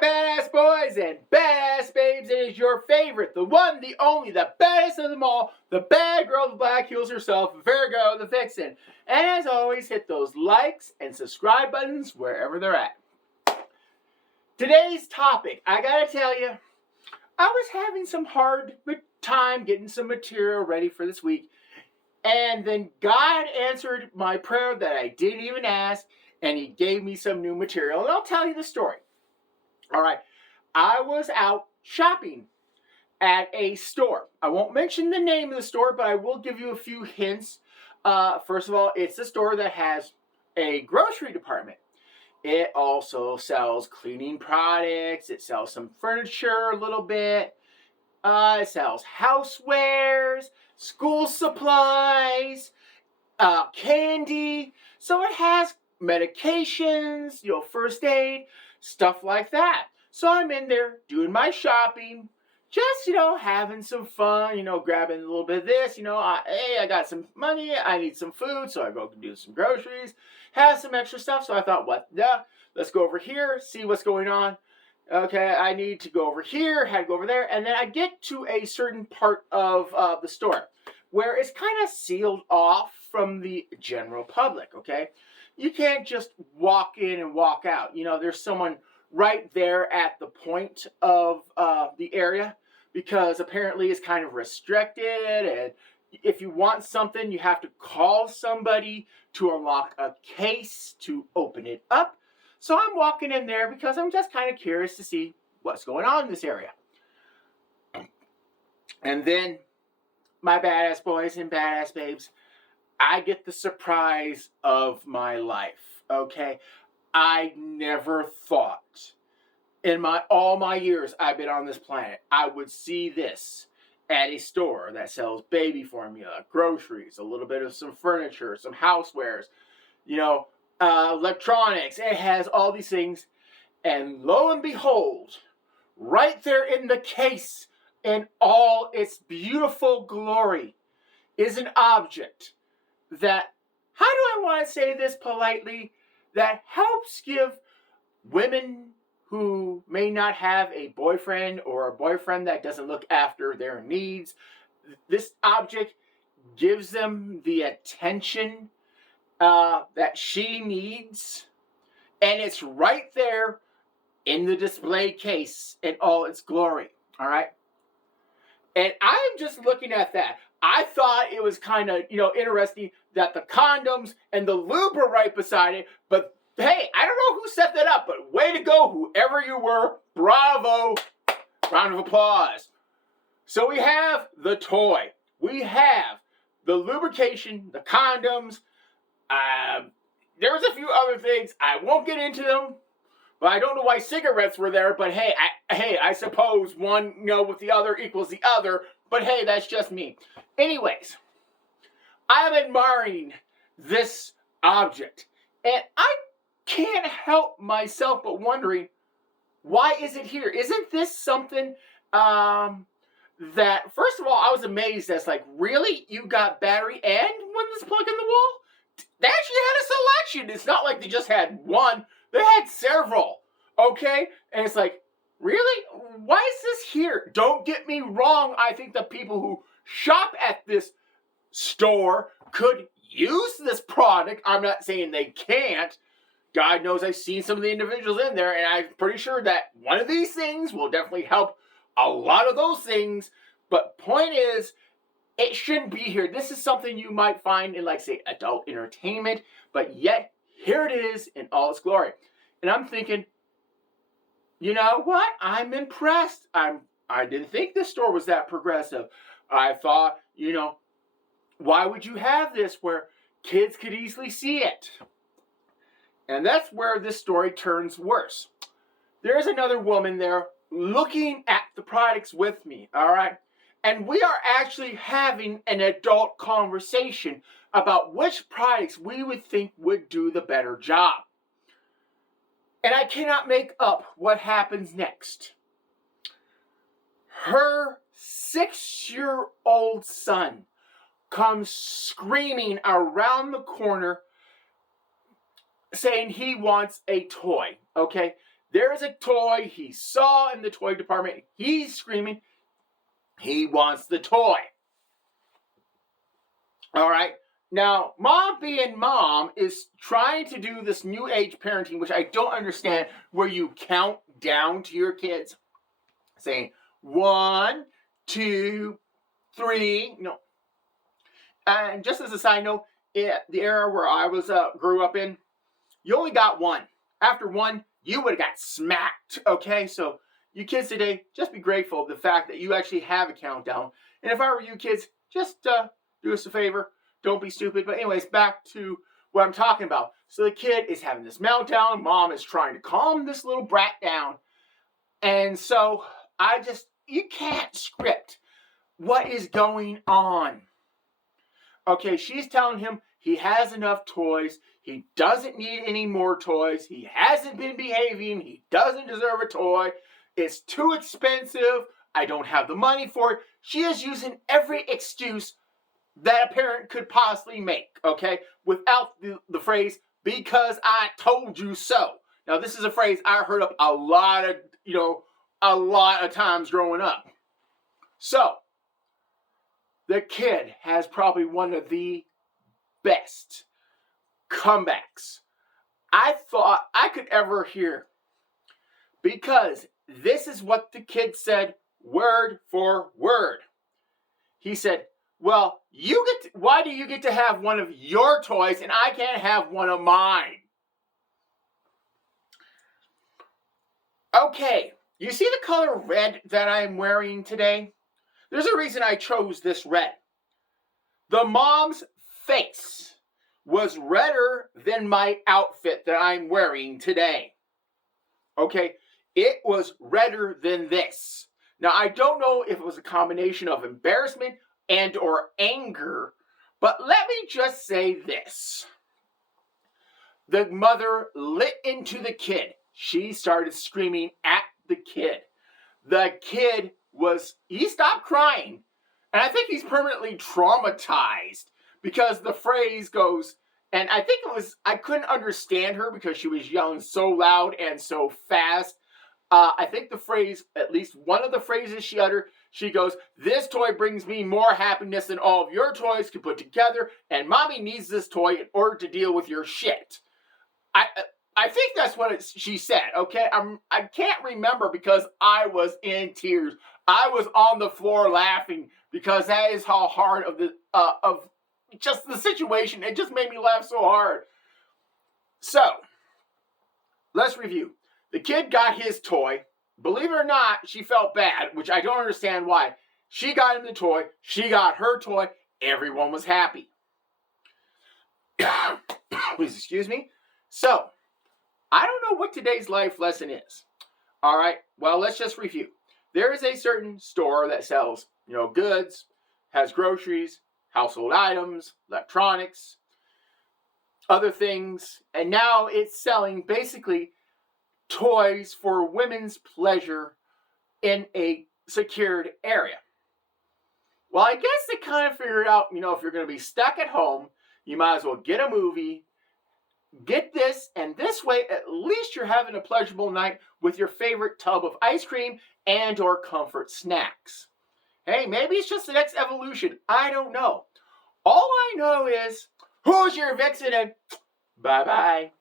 badass boys and badass babes. It is your favorite, the one, the only, the baddest of them all, the bad girl with black heels herself, Virgo the Vixen. And as always, hit those likes and subscribe buttons wherever they're at. Today's topic, I gotta tell you, I was having some hard time getting some material ready for this week. And then God answered my prayer that I didn't even ask, and He gave me some new material. And I'll tell you the story. All right, I was out shopping at a store. I won't mention the name of the store, but I will give you a few hints. First of all, it's a store that has a grocery department. It also sells cleaning products. It sells some furniture a little bit. It sells housewares, school supplies, candy. So it has medications, first aid, stuff like that. So I'm in there doing my shopping, just, having some fun, grabbing a little bit of this, hey, I got some money, I need some food, so I go do some groceries, have some extra stuff. So I thought, let's go over here, see what's going on. Okay, I need to go over here, had to go over there, and then I get to a certain part of the store where it's kind of sealed off from the general public, okay? You can't just walk in and walk out. There's someone right there at the point of the area because apparently it's kind of restricted, and if you want something, you have to call somebody to unlock a case to open it up. So I'm walking in there because I'm just kind of curious to see what's going on in this area. And then, my badass boys and badass babes, I get the surprise of my life, okay? I never thought in all my years I've been on this planet, I would see this at a store that sells baby formula, groceries, a little bit of some furniture, some housewares, electronics. It has all these things, and lo and behold, right there in the case in all its beautiful glory is an object that, how do I want to say this politely, that helps give women who may not have a boyfriend or a boyfriend that doesn't look after their needs, this object gives them the attention that she needs, and it's right there in the display case in all its glory, all right? And I'm just looking at that. I thought it was kind of, interesting that the condoms and the lube were right beside it, but hey, I don't know who set that up, but way to go, whoever you were, bravo, round of applause. So we have the toy, we have the lubrication, the condoms. There was a few other things. I won't get into them, but I don't know why cigarettes were there. But hey, I suppose one, with the other equals the other. But hey, that's just me. Anyways, I'm admiring this object, and I can't help myself but wondering, why is it here? Isn't this something that, first of all, I was amazed. That's like, really? You got battery and one that's plug in the wall? They actually had a selection. It's not like they just had one. They had several, okay? And it's like, really? Why is this here? Don't get me wrong. I think the people who shop at this store could use this product. I'm not saying they can't. God knows I've seen some of the individuals in there, and I'm pretty sure that one of these things will definitely help a lot of those things. But point is, it shouldn't be here. This is something you might find in, say, adult entertainment, but yet here it is in all its glory. And I'm thinking, you know what? I'm impressed. I didn't think this store was that progressive. I thought, why would you have this where kids could easily see it? And that's where this story turns worse. There's another woman there looking at the products with me, all right? And we are actually having an adult conversation about which products we would think would do the better job. And I cannot make up what happens next. Her 6-year-old son comes screaming around the corner saying he wants a toy, okay? There's a toy he saw in the toy department. He's screaming. He wants the toy. All right. Now, mom being mom is trying to do this new age parenting, which I don't understand, where you count down to your kids, saying 1, 2, 3. No. And just as a side note, the era where I grew up in, you only got one. After one, you would have got smacked. Okay, so you kids today, just be grateful of the fact that you actually have a countdown. And if I were you kids, just do us a favor. Don't be stupid. But anyways, back to what I'm talking about. So the kid is having this meltdown. Mom is trying to calm this little brat down. And so you can't script what is going on. Okay, she's telling him he has enough toys. He doesn't need any more toys. He hasn't been behaving. He doesn't deserve a toy. It's too expensive. I don't have the money for it. She is using every excuse that a parent could possibly make, okay? Without the phrase, because I told you so. Now, this is a phrase I heard up a lot of times growing up. So, the kid has probably one of the best comebacks I thought I could ever hear. Because this is what the kid said word for word. He said, well, why do you get to have one of your toys and I can't have one of mine? Okay, you see the color red that I'm wearing today? There's a reason I chose this red. The mom's face was redder than my outfit that I'm wearing today. Okay, it was redder than this. Now, I don't know if it was a combination of embarrassment and or anger, but let me just say this. The mother lit into the kid. She started screaming at the kid. The kid he stopped crying. And I think he's permanently traumatized because the phrase goes, and I think I couldn't understand her because she was yelling so loud and so fast. I think the phrase, at least one of the phrases she uttered, she goes, this toy brings me more happiness than all of your toys could put together, and mommy needs this toy in order to deal with your shit. I think that's what she said, okay? I can't remember because I was in tears. I was on the floor laughing because that is how hard of just the situation. It just made me laugh so hard. So, let's review. The kid got his toy. Believe it or not, she felt bad, which I don't understand why. She got him the toy. She got her toy. Everyone was happy. Please excuse me. So, I don't know what today's life lesson is. All right, well, let's just review. There is a certain store that sells, goods, has groceries, household items, electronics, other things, and now it's selling basically toys for women's pleasure in a secured area. Well, I guess they kind of figured out, if you're going to be stuck at home, you might as well get a movie, get this, and this way, at least you're having a pleasurable night with your favorite tub of ice cream and or comfort snacks. Hey, maybe it's just the next evolution. I don't know. All I know is, who's your vixen and bye-bye.